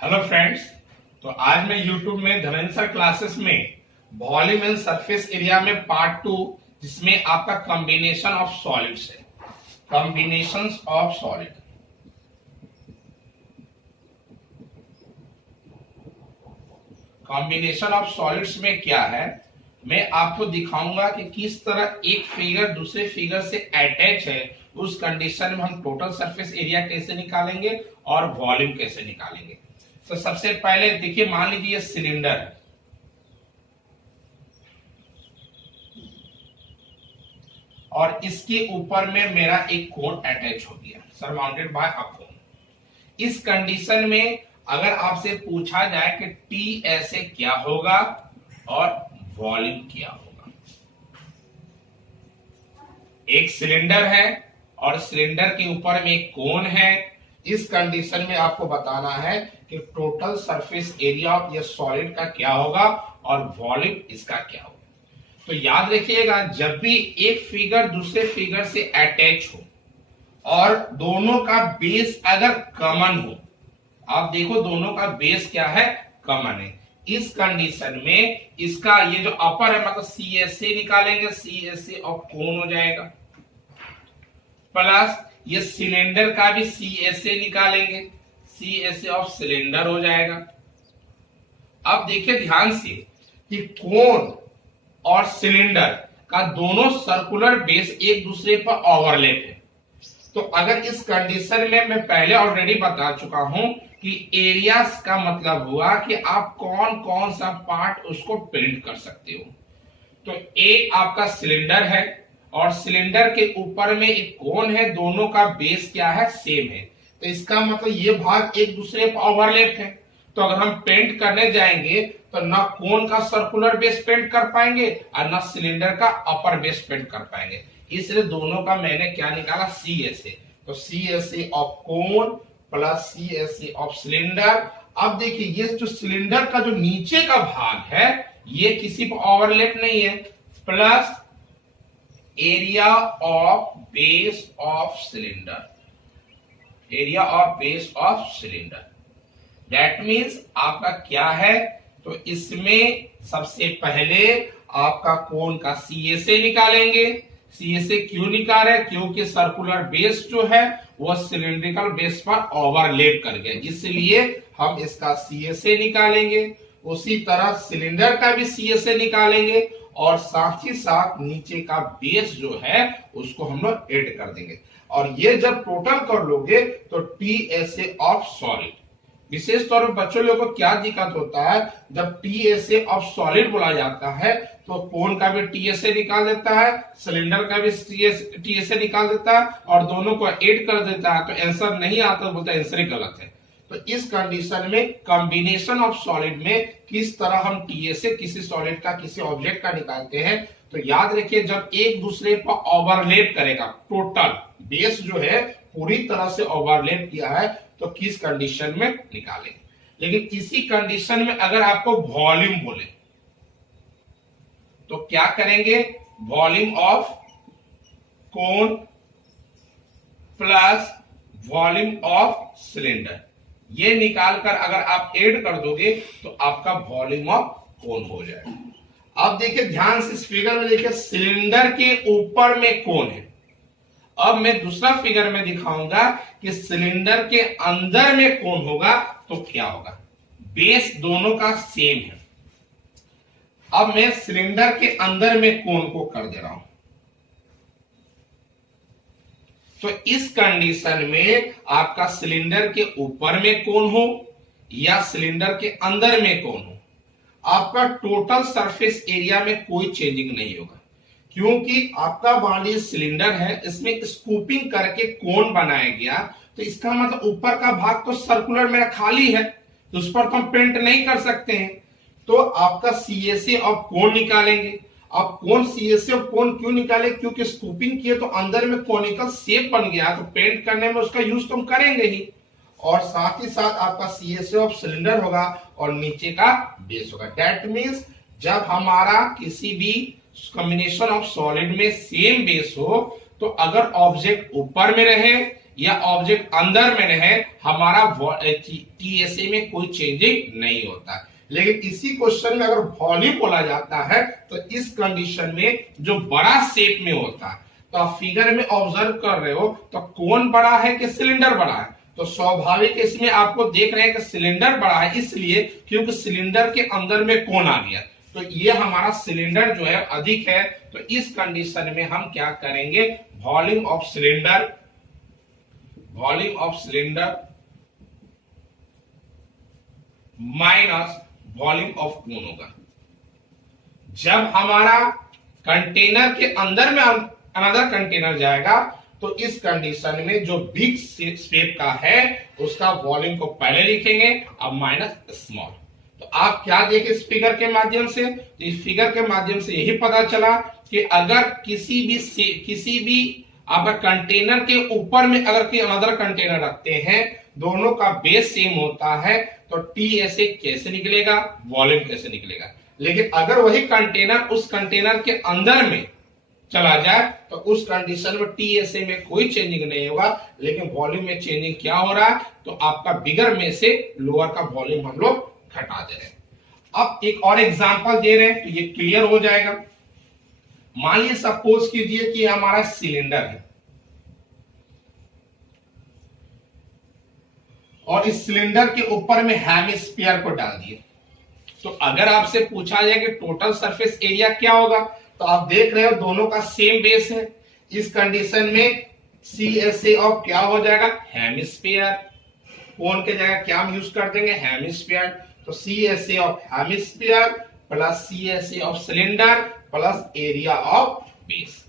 Hello friends. तो आज मैं YouTube में धर्मेंद्र क्लासेस में वॉल्यूम एंड सरफेस एरिया में पार्ट 2, जिसमें आपका कॉम्बिनेशन ऑफ सॉलिड्स है। Combinations of solid, combination of solids में क्या है, मैं आपको दिखाऊंगा कि किस तरह एक फिगर दूसरे फिगर से अटैच है। उस कंडीशन में हम टोटल सरफेस एरिया कैसे निकालेंगे और वॉल्यूम कैसे निकालेंगे। तो सबसे पहले देखिए, मान लीजिए ये सिलेंडर है और इसके ऊपर में मेरा एक कोन अटैच हो गया, सराउंडेड बाय अ कोन। इस कंडीशन में अगर आपसे पूछा जाए कि टी ऐसे क्या होगा और वॉल्यूम क्या होगा। एक सिलेंडर है और सिलेंडर के ऊपर में एक कोन है। इस कंडीशन में आपको बताना है कि टोटल सरफेस एरिया ऑफ ये सॉलिड का क्या होगा और वॉल्यूम इसका क्या होगा। तो याद रखिएगा, जब भी एक फिगर दूसरे फिगर से अटैच हो और दोनों का बेस अगर कॉमन हो, आप देखो दोनों का बेस क्या है, कॉमन है। इस कंडीशन में इसका ये जो अपर है मतलब सी एस से निकालेंगे, सी एस से ऑफ कोन हो जाएगा, प्लस ये सिलेंडर का भी सी एस से निकालेंगे, सी एस से ऑफ सिलेंडर हो जाएगा। अब देखिए ध्यान से कि कोन और सिलेंडर का दोनों सर्कुलर बेस एक दूसरे पर ओवरलैप है। तो अगर इस कंडीशन में मैं पहले ऑलरेडी बता चुका हूं कि एरियाज का मतलब हुआ कि आप कौन कौन सा पार्ट उसको पेंट कर सकते हो। तो एक आपका सिलेंडर है और सिलेंडर के ऊपर में एक कोन है, दोनों का बेस क्या है, सेम है। तो इसका मतलब ये भाग एक दूसरे पर ओवरलैप है। तो अगर हम पेंट करने जाएंगे तो ना कोन का सर्कुलर बेस पेंट कर पाएंगे और ना सिलेंडर का अपर बेस पेंट कर पाएंगे। इसलिए दोनों का मैंने क्या निकाला, सी एस ए। तो C S A of cone plus C S A of cylinder. अब देखिए ये जो सिलेंडर का जो नीचे का भाग है ये किसी पर ओवरलैप नहीं है, plus area of base of cylinder, area of base of cylinder. That means आपका क्या है, तो इसमें सबसे पहले आपका कोन का सी एस ए निकालेंगे। सी एस ए क्यों निकाले, क्योंकि सर्कुलर बेस जो है वो सिलिंड्रिकल बेस पर ओवरलैप कर गया, इसलिए हम इसका सी एस ए निकालेंगे। उसी तरह सिलेंडर का भी सी एस ए निकालेंगे और साथ ही साथ नीचे का बेस जो है उसको हम लोग ऐड कर देंगे। और ये जब टोटल कर लोगे तो T S A of solid. विशेष तौर पर बच्चों लोगों को क्या दिक्कत होता है, जब T S A of solid बोला जाता है तो कोन का भी टी एस ए निकाल देता है, सिलेंडर का भी टी एस ए निकाल देता है और दोनों को ऐड कर देता है, तो आंसर नहीं आता, तो बोलता है आंसर ही गलत है। तो इस कंडीशन में कॉम्बिनेशन ऑफ सॉलिड में किस तरह हम टी एस ए किसी सॉलिड का किसी ऑब्जेक्ट का निकालते हैं, तो याद रखिए जब एक दूसरे पर ओवरलैप करेगा, टोटल बेस जो है पूरी तरह से ओवरलैप किया है, तो किस कंडीशन में निकालेंगे। लेकिन इसी कंडीशन में अगर आपको वॉल्यूम बोले तो क्या करेंगे, volume of cone plus volume of cylinder, ये निकालकर अगर आप ऐड कर दोगे तो आपका वॉल्यूम ऑफ कोन हो जाएगा। अब देखिए ध्यान से इस फिगर में देखिए, सिलेंडर के ऊपर में कोन है। अब मैं दूसरा फिगर में दिखाऊंगा कि सिलेंडर के अंदर में कोन होगा तो क्या होगा। बेस दोनों का सेम है। अब मैं सिलेंडर के अंदर में कोन को कर दे रहा हूं। तो इस कंडीशन में आपका सिलेंडर के ऊपर में कोन हो या सिलेंडर के अंदर में कोन हो, आपका टोटल सरफेस एरिया में कोई चेंजिंग नहीं होगा, क्योंकि आपका मान सिलेंडर है, इसमें स्कूपिंग करके कोन बनाया गया। तो इसका मतलब ऊपर का भाग तो सर्कुलर मेरा खाली है, तो उस पर तो हम पेंट नहीं कर सकते हैं। तो आपका सी एस ए और कोन निकालेंगे। अब कौन सी एस ए और कोन क्यों निकाले, क्योंकि स्कूपिंग किए तो अंदर में कोनिकल शेप बन गया, तो पेंट करने में उसका यूज तो हम करेंगे ही। और साथ ही साथ आपका C S A of cylinder होगा और नीचे का बेस होगा। दैट मीन्स जब हमारा किसी भी कॉम्बिनेशन ऑफ सॉलिड में सेम बेस हो, तो अगर ऑब्जेक्ट ऊपर में रहे या ऑब्जेक्ट अंदर में है, हमारा टीएसए में कोई चेंजिंग नहीं होता। लेकिन इसी क्वेश्चन में अगर वॉल्यूम बोला जाता है तो इस कंडीशन में जो बड़ा शेप में होता है, तो आप फिगर में ऑब्जर्व कर रहे हो तो कोन बड़ा है कि सिलेंडर बड़ा है, तो स्वाभाविक इसमें आपको देख रहे हैं कि सिलेंडर बड़ा है, इसलिए क्योंकि सिलेंडर के अंदर में कोन आ गया, तो ये हमारा सिलेंडर जो है अधिक है। तो इस कंडीशन में हम क्या करेंगे, volume of cylinder minus volume of cone होगा। जब हमारा कंटेनर के अंदर में अनदर कंटेनर जाएगा तो इस कंडीशन में जो बिग शेप का है उसका वॉल्यूम को पहले लिखेंगे और माइनस स्मॉल। तो आप क्या देखें इस फिगर के माध्यम से, तो इस फिगर के माध्यम से यही पता चला कि अगर किसी भी आप कंटेनर के ऊपर में अगर कोई अनदर कंटेनर रखते हैं, दोनों का बेस सेम होता है, तो टीएसए कैसे निकलेगा, वॉल्यूम कैसे निकलेगा। लेकिन अगर वही कंटेनर उस कंटेनर के अंदर में चला जाए तो उस कंडीशन में टीएसए में कोई चेंजिंग नहीं होगा, लेकिन वॉल्यूम में चेंजिंग क्या हो रहा है, तो आपका बिगर में से लोअर का वॉल्यूम हम लोग घटा दे रहे हैं। अब एक और एग्जांपल दे रहे हैं तो ये क्लियर हो जाएगा। मान लीजिए सपोज कीजिए कि हमारा सिलेंडर है और इस सिलेंडर के ऊपर में हेमिस्फीयर को डाल दिए, तो अगर आपसे पूछा जाए कि टोटल सरफेस एरिया क्या होगा, तो आप देख रहे हो दोनों का सेम बेस है। इस कंडीशन में CSA ऑफ क्या हो जाएगा, हेमिस्फीयर। कोन के जगह क्या हम यूज कर देंगे, हेमिस्फीयर। तो CSA of hemisphere plus CSA of cylinder plus area of base.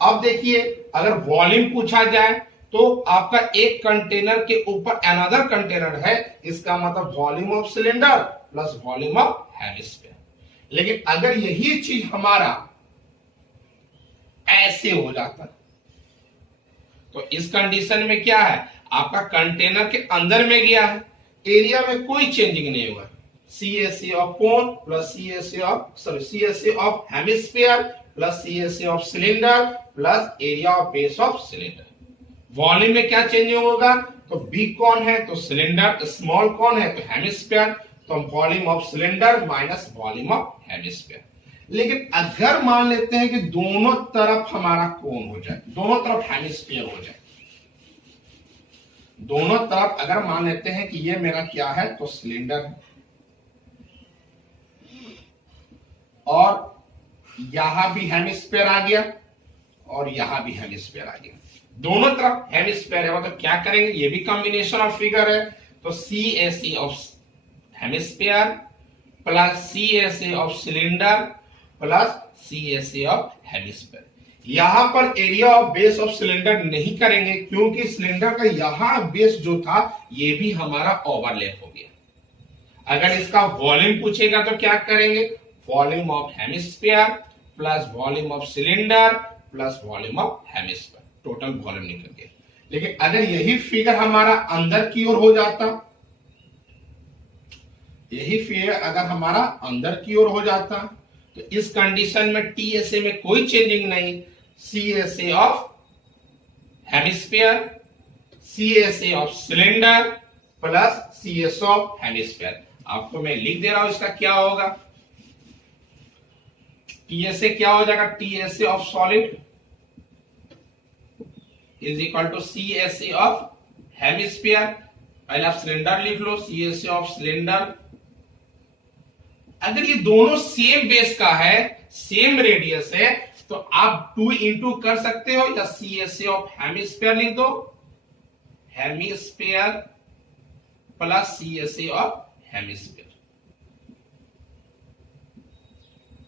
अब देखिए अगर वॉल्यूम पूछा जाए तो आपका एक कंटेनर के ऊपर अनदर कंटेनर है, इसका मतलब volume of cylinder plus volume of hemisphere. लेकिन अगर यही चीज हमारा ऐसे हो जाता तो इस कंडीशन में क्या है, आपका कंटेनर के अंदर में गया है, एरिया में कोई चेंजिंग नहीं होगा। CSA of cone plus CSA of hemisphere plus CSA of cylinder plus area of base of cylinder. Volume में क्या चेंजिंग होगा, तो बिग कौन है तो सिलेंडर, स्मॉल कौन है तो हेमिस्फीयर, तो volume of cylinder minus volume of hemisphere. लेकिन अगर मान लेते हैं कि दोनों तरफ हमारा कोन हो जाए, दोनों तरफ हेमिस्फीयर हो जाए, दोनों तरफ अगर मान लेते हैं कि ये मेरा क्या है तो सिलेंडर है और यहां भी हेमिस्फीयर आ गया और यहां भी हेमिस्फीयर आ गया, दोनों तरफ हेमिस्फीयर है, मतलब क्या करेंगे, ये भी कॉम्बिनेशन ऑफ फिगर है, तो CSA of hemisphere plus CSA of cylinder plus CSA of hemisphere. यहां पर area of base of cylinder नहीं करेंगे क्योंकि सिलेंडर का यहां बेस जो था ये भी हमारा ओवरलैप हो गया। अगर इसका वॉल्यूम पूछेगा तो क्या करेंगे, volume of hemisphere plus volume of cylinder plus volume of hemisphere, total volume निकल गया। लेकिन अगर यही फिगर हमारा अंदर की ओर हो जाता, यही फिगर अगर हमारा अंदर की ओर हो जाता तो इस कंडीशन में TSA में कोई चेंजिंग नहीं, CSA of hemisphere CSA of cylinder plus CS of hemisphere. आपको मैं लिख दे रहा हूं इसका क्या होगा, TSA क्या हो जाएगा, TSA of solid is equal to CSA of hemisphere. पहले आप सिलेंडर लिख लो, CSA ऑफ सिलेंडर। अगर ये दोनों सेम बेस का है, सेम रेडियस है, तो आप 2 इंटू कर सकते हो या CSA ऑफ हेमिस्फीयर लिख दो, hemisphere plus CSA of hemisphere,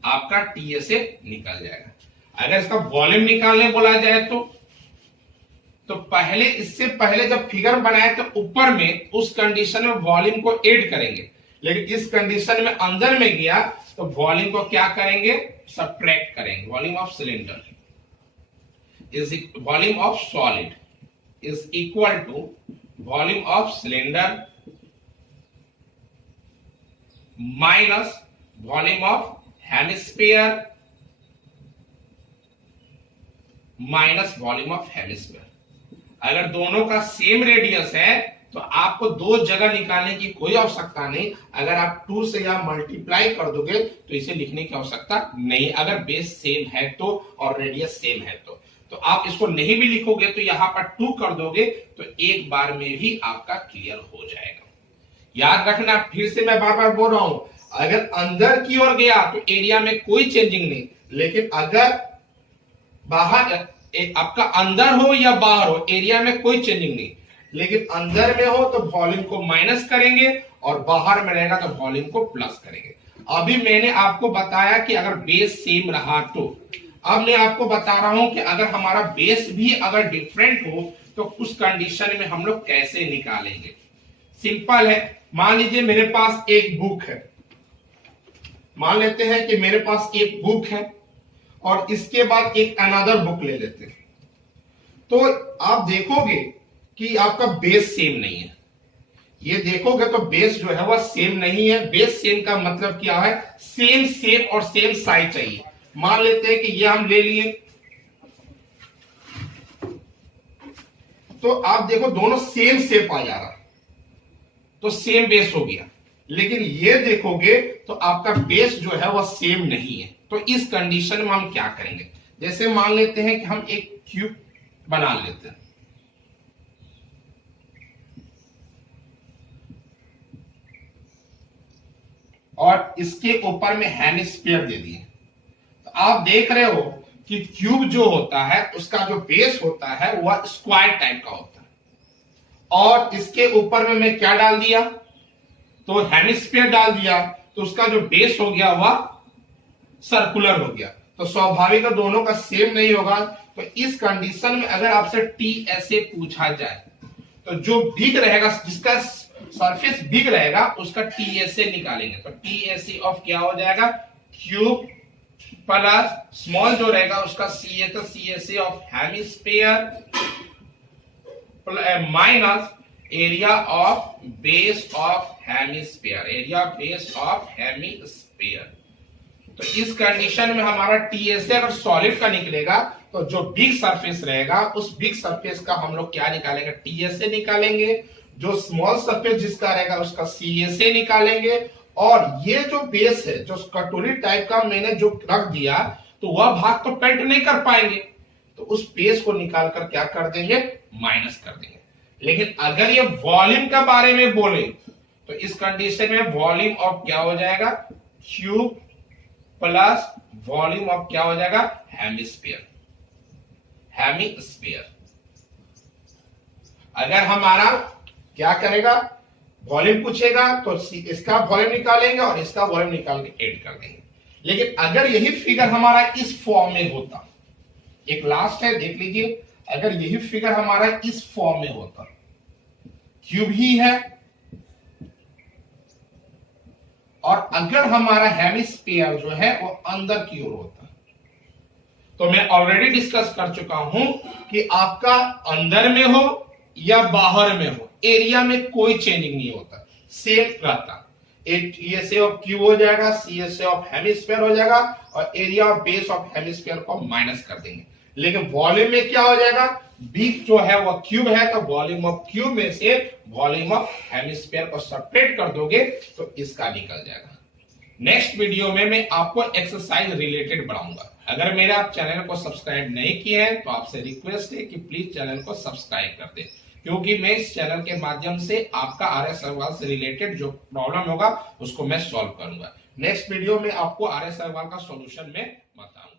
आपका TSA निकल जाएगा। अगर इसका वॉल्यूम निकालने बोला जाए तो पहले, इससे पहले जब फिगर बनाए तो ऊपर में उस कंडीशन में वॉल्यूम को ऐड करेंगे, लेकिन इस कंडीशन में अंदर में गया तो वॉल्यूम को क्या करेंगे, सब्ट्रैक्ट करेंगे। Volume of cylinder is volume of solid is equal to volume of cylinder minus volume of hemisphere minus volume of hemisphere. अगर दोनों का सेम रेडियस है तो आपको दो जगह निकालने की कोई आवश्यकता नहीं। अगर आप 2 से या मल्टीप्लाई कर दोगे तो इसे लिखने की आवश्यकता नहीं, अगर बेस सेम है तो और रेडियस सेम है तो आप इसको नहीं भी लिखोगे तो यहां पर 2 कर दोगे तो एक बार में भी आपका क्लियर हो जाएगा। याद रखना, फिर से मैं बार बार बोल रहा हूं, अगर अंदर की ओर गया तो एरिया में कोई चेंजिंग नहीं, लेकिन अगर बाहर आपका अंदर हो या बाहर हो एरिया में कोई चेंजिंग नहीं, लेकिन अंदर में हो तो वॉल्यूम को माइनस करेंगे और बाहर में रहेगा तो वॉल्यूम को प्लस करेंगे। अभी मैंने आपको बताया कि अगर बेस सेम रहा तो, अब मैं आपको बता रहा हूं कि अगर हमारा बेस भी अगर डिफरेंट हो तो उस कंडीशन में हम लोग कैसे निकालेंगे। सिंपल है, मान लीजिए मेरे पास एक बुक है, मान लेते हैं कि मेरे पास एक बुक है और इसके बाद एक अनदर बुक ले लेते हैं, तो आप देखोगे कि आपका बेस सेम नहीं है। ये देखोगे तो बेस जो है वह सेम नहीं है। बेस सेम का मतलब क्या है, सेम शेप और सेम साइज चाहिए। मान लेते हैं कि ये हम ले लिए, तो आप देखो दोनों सेम शेप आ जा रहा तो सेम बेस हो गया, लेकिन ये देखोगे तो आपका बेस जो है वह सेम नहीं है। तो इस कंडीशन में हम क्या करेंगे, जैसे मान लेते हैं कि हम एक क्यूब बना लेते हैं, और इसके ऊपर में हेमिस्फीयर दे दिए, तो आप देख रहे हो कि क्यूब जो होता है उसका जो बेस होता है वह स्क्वायर टाइप का होता है, और इसके ऊपर में मैं क्या डाल दिया, तो हेमिस्फीयर डाल दिया, तो उसका जो बेस हो गया वह सर्कुलर हो गया। तो स्वाभाविक है दोनों का सेम नहीं होगा। तो इस कंडीशन में अगर आपसे टीएसए पूछा जाए तो जो बिग रहेगा, जिसका सरफेस बिग रहेगा उसका टीएसए निकालेंगे। तो टीएसए ऑफ क्या हो जाएगा, क्यूब प्लस स्मॉल जो रहेगा उसका सीए, तो CSA of hemisphere minus area of base of hemisphere, area base of hemisphere. तो इस कंडीशन में हमारा टीएसए अगर सॉलिड का निकलेगा तो जो बिग सरफेस रहेगा उस बिग सरफेस का हम लोग क्या निकालेंगे, टीएसए निकालेंगे। जो स्मॉल सरफेस जिसका रहेगा उसका सीएसए निकालेंगे। और ये जो बेस है, जो कटोरी टाइप का मैंने जो रख दिया, तो वह भाग तो पेंट नहीं कर पाएंगे, तो उस बेस को निकाल कर क्या कर देंगे, माइनस कर देंगे। लेकिन अगर ये वॉल्यूम के बारे में बोले तो इस कंडीशन में वॉल्यूम ऑफ क्या हो जाएगा, क्यूब प्लस वॉल्यूम ऑफ क्या हो जाएगा, हेमिस्फीयर, हेमिस्फीयर। अगर हमारा क्या करेगा, वॉल्यूम पूछेगा तो इसका वॉल्यूम निकालेंगे और इसका वॉल्यूम निकाल के ऐड कर देंगे। लेकिन अगर यही फिगर हमारा इस फॉर्म में होता, एक लास्ट है देख लीजिए, अगर यही फिगर हमारा इस फॉर्म में होता, क्यूब ही है, और अगर हमारा हेमिस्फीयर जो है वो अंदर की ओर होता, तो मैं ऑलरेडी डिस्कस कर चुका हूं कि आपका अंदर में हो या बाहर में हो एरिया में कोई चेंजिंग नहीं होता, सेम रहता। टीएसए ऑफ क्यूब हो जाएगा, सीएसए ऑफ हेमिस्फीयर हो जाएगा, और area of base of hemisphere को माइनस कर देंगे। लेकिन वॉल्यूम में क्या हो जाएगा, बिग जो है वो क्यूब है, तो वॉल्यूम ऑफ क्यूब में से वॉल्यूम ऑफ हेमिस्फीयर को सेपरेट कर दोगे तो इसका निकल जाएगा। नेक्स्ट वीडियो में मैं आपको एक्सरसाइज रिलेटेड बढ़ाऊंगा। अगर मेरे आप चैनल को सब्सक्राइब नहीं किए हैं तो आपसे रिक्वेस्ट है कि प्लीज चैनल को सब्सक्राइब कर दें, क्योंकि मैं इस चैनल के माध्यम से आपका आर्य सवाल से रिलेटेड जो प्रॉब्लम होगा उसको मैं सॉल्व करूंगा। नेक्स्ट वीडियो में आपको आर्य सवाल का सॉल्यूशन में बताऊंगा।